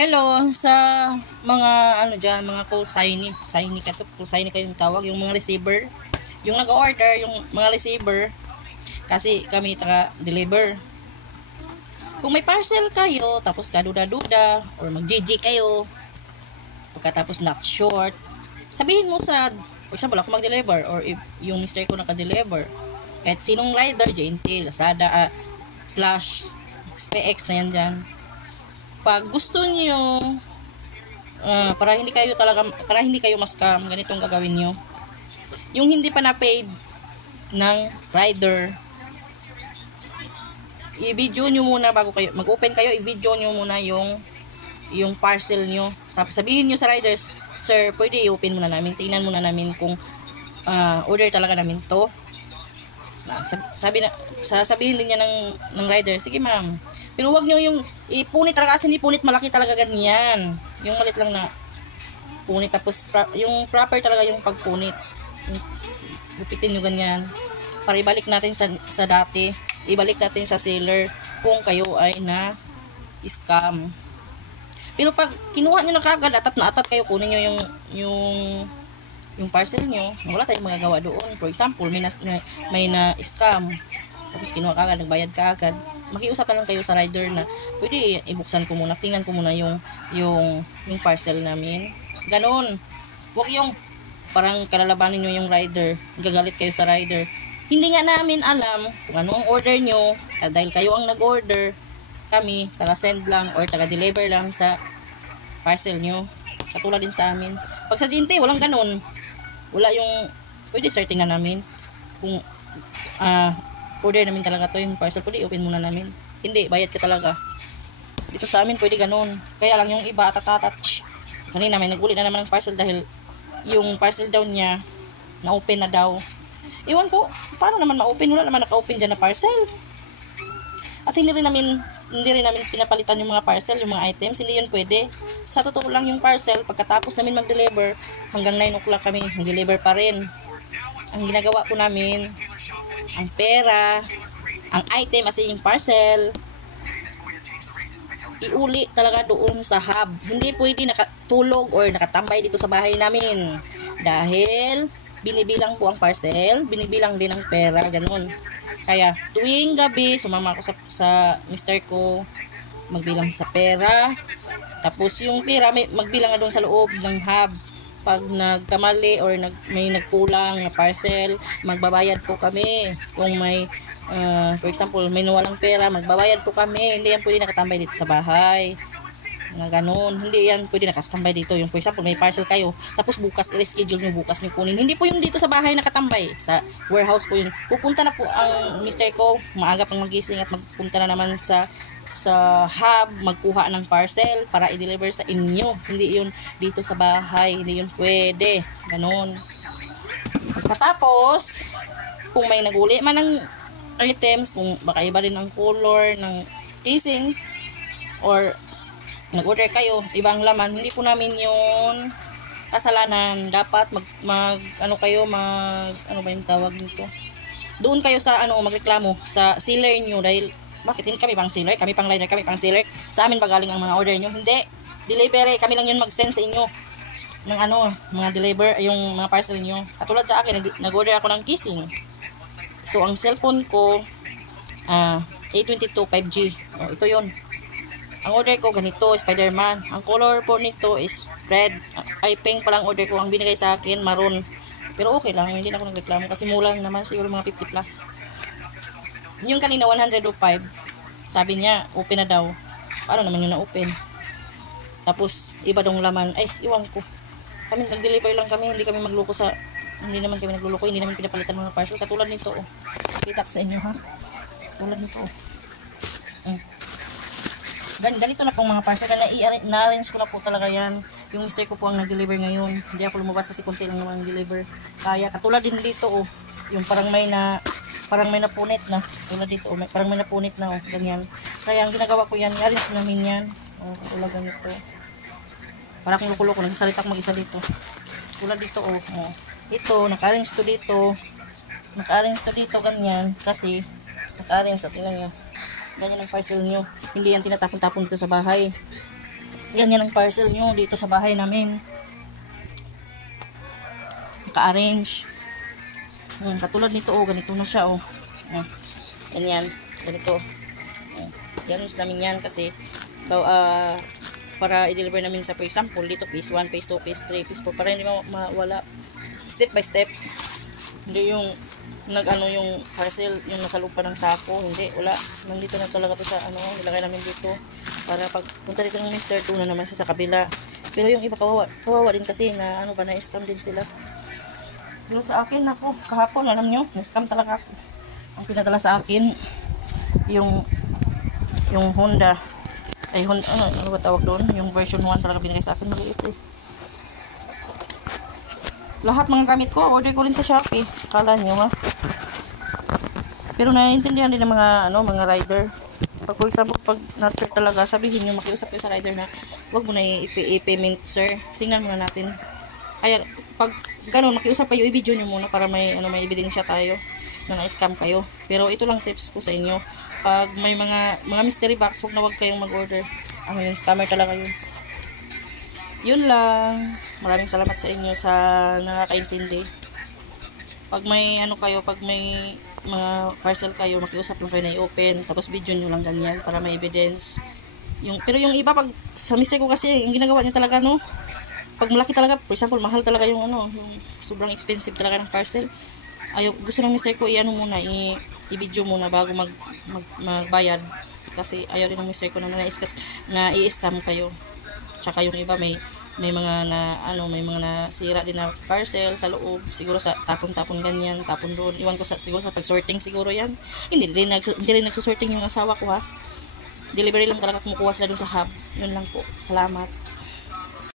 Hello sa mga ano diyan, mga call signy. Signy ka to, call signy kayong tawag, yung mga receiver. Yung nag-order, yung mga receiver kasi kami taga-deliver. Kung may parcel kayo, tapos kaduda-duda or mag-GG kayo, pagkatapos not short, sabihin mo sa, for example, ako mag-deliver or if yung mister ko naka-deliver. Kahit sinong rider, JNT, Lazada, Flash, SPX na yan dyan. Pag gusto niyo para hindi kayo ma-scam, ganitong gagawin niyo. Yung hindi pa na paid ng rider, i-video niyo muna bago kayo mag-open kayo, i-video niyo muna yung parcel niyo. Tapos sabihin niyo sa riders, "Sir, pwede i-open muna namin, tingnan muna namin kung order talaga namin to." Sasabihin din niya ng rider, "Sige ma'am." Pero wag niyo yung ipunit talaga, kasi hindi punit malaki talaga ganyan. Yung malit lang na punit, tapos yung proper talaga yung pagpunit. Gupitin niyo ganyan para ibalik natin sa dati, ibalik natin sa seller kung kayo ay na scam. Pero pag kinuha niyo na kagad, atat na atat kayo, kunin niyo yung parcel niyo, wala tayong magagawa doon. For example, may na scam, tapos kinuha ka agad, nagbayad ka agad, makiusap lang kayo sa rider na pwede ibuksan ko muna, tingnan ko muna yung parcel namin. Ganon. Huwag yung parang kalalabanin nyo yung rider, gagalit kayo sa rider. Hindi nga namin alam kung ano ang order nyo, dahil kayo ang nag-order, kami taga-send lang or taga-deliver lang sa parcel nyo. Katulad din sa amin. Pag sa Jinte, walang ganon. Wala yung pwede sir, tingnan namin kung order namin talaga to, yung parcel pwede open muna namin. Hindi, bayad ka talaga. Dito sa amin pwede ganun. Kaya lang yung iba atatat. Kanina may nag-ulit na naman ng parcel dahil yung parcel daw niya na-open na daw. Iwan ko, paano naman ma-open? Wala naman naka-open dyan na parcel. At hindi rin namin pinapalitan yung mga parcel, yung mga items. Hindi yun pwede. Sa totoo lang yung parcel, pagkatapos namin mag-deliver, hanggang 9 o'clock kami mag-deliver pa rin. Ang ginagawa po namin, ang pera, ang item, as in yung parcel, iuli talaga doon sa hub. Hindi pwede nakatulog or nakatambay dito sa bahay namin. Dahil binibilang po ang parcel, binibilang din ang pera, ganun. Kaya tuwing gabi, sumama ako sa mister ko, magbilang sa pera. Tapos yung pera, magbilang na doon sa loob ng hub. Pag nagkamali or may nagkulang na parcel, magbabayad po kami. Kung may for example, may nawalang pera, magbabayad po kami. Hindi yan pwede nakatambay dito sa bahay na ganun. Hindi yan pwede nakastambay dito. Yung for example, may parcel kayo, tapos bukas, i-reschedule nyo, bukas nyo kunin. Hindi po yung dito sa bahay nakatambay, sa warehouse po yun. Pupunta na po ang mister ko, maaga pang magising at magpunta na naman sa hub, magkuha ng parcel para i-deliver sa inyo. Hindi yun dito sa bahay, hindi yun pwede. Ganun. Pagkatapos, kung may naguli man ng items, kung baka iba rin ang color ng casing or nag-order kayo, ibang laman, hindi po namin yun kasalanan. Dapat ano ba yung tawag nito? Doon kayo sa magreklamo sa seller nyo, dahil bakit hindi kami pang seller, kami pang rider, kami pang seller, sa amin ba galing ang mga order nyo? Hindi, delivery, kami lang yun mag-send sa inyo ng mga deliver, yung mga parcel nyo. Katulad sa akin, nag-order ako ng kissing. So ang cellphone ko A22 5G, ito yun. Ang order ko ganito, Spider-Man. Ang color po nito is red, ay pink palang order ko. Ang binigay sa akin maroon, pero okay lang, hindi na ako nagreklamo kasi mura naman, siguro mga 50 plus. Yung kanina 105, sabi niya open na daw. Paano naman yun na open? Tapos iba dong laman, ay iwan ko. Kami nag-deliver lang kami, hindi kami magloko hindi naman kami nagluloko, hindi naman pinapalitan mga parcel. Katulad nito, kita ko sa inyo, ha? Katulad nito, ganito na pong mga parcel na-arrange ko na po talaga yan. Yung mister ko po ang nag-deliver ngayon, hindi ako lumabas kasi konti lang naman nag-deliver. Kaya katulad din dito, yung parang may napunit na, tulad dito, parang may napunit na, ganyan. Kaya ang ginagawa ko yan, i-arrange namin yan, tulad ganito. Para kung luko-luko, nagsasalita ko mag-isa dito. Tulad dito, ito, naka-arrange to dito, ganyan, kasi naka-arrange, tingnan nyo, ganyan ang parcel nyo, hindi yan tinatapon-tapon dito sa bahay. Ganyan ang parcel nyo dito sa bahay namin. Naka-arrange. Katulad nito, oh, ganito na siya, oh. Ganyan, ganito. Yan, miss namin yan kasi para i-deliver namin sa, for example, dito phase 1, phase 2, phase 3, phase 4, para hindi mawala. Step by step. Hindi yung yung parcel, yung nasa loob pa ng sako, hindi, wala. Nandito na talaga to sa, nilagay namin dito. Para pag punta dito ng Mr. 2 na naman siya sa kabila. Pero yung iba kawawa din kasi na, na-scam din sila. Pero sa akin, ako, kahapon, alam nyo, na-scam talaga ako. Ang pinadala sa akin, yung Honda, ano ba tawag doon? Yung version 1 talaga binigay sa akin, maliit eh. Lahat mga gamit ko, order ko rin sa Shopee. Kala nyo ha. Pero naiintindihan din ng mga rider. Pag for example, pag not sure talaga, sabihin nyo, makiusap kayo sa rider na wag mo na i-payment sir. Tingnan muna natin. Kaya pag ganun, makiusap kayo, i-video nyo muna para may ebidensya tayo na na-scam kayo. Pero ito lang tips ko sa inyo. Pag may mga mystery box, wag kayong mag-order. Yung scammer talaga yun. Yun lang. Maraming salamat sa inyo sa nakakaintindi. Pag may pag may mga parcel kayo, makiusap lang kayo na i-open, tapos video nyo lang ganyan para may evidence. Pero yung iba, pag sa mistake ko kasi, yung ginagawa nyo talaga, pag malaki talaga, for example, mahal talaga yung yung sobrang expensive talaga ng parcel. Gusto ng mister ko, muna, i-video muna bago magbayad. Kasi ayaw rin ng mister ko na i-scam kayo. Tsaka yung iba may mga nasira din na parcel sa loob, siguro sa tapon-tapon ganyan, tapon doon. Iwan ko siguro sa pag-sorting siguro yan. Hindi rin nagsusorting yung asawa ko ha. Delivery lang talaga, kumukuha sila doon sa hub. Yun lang po. Salamat.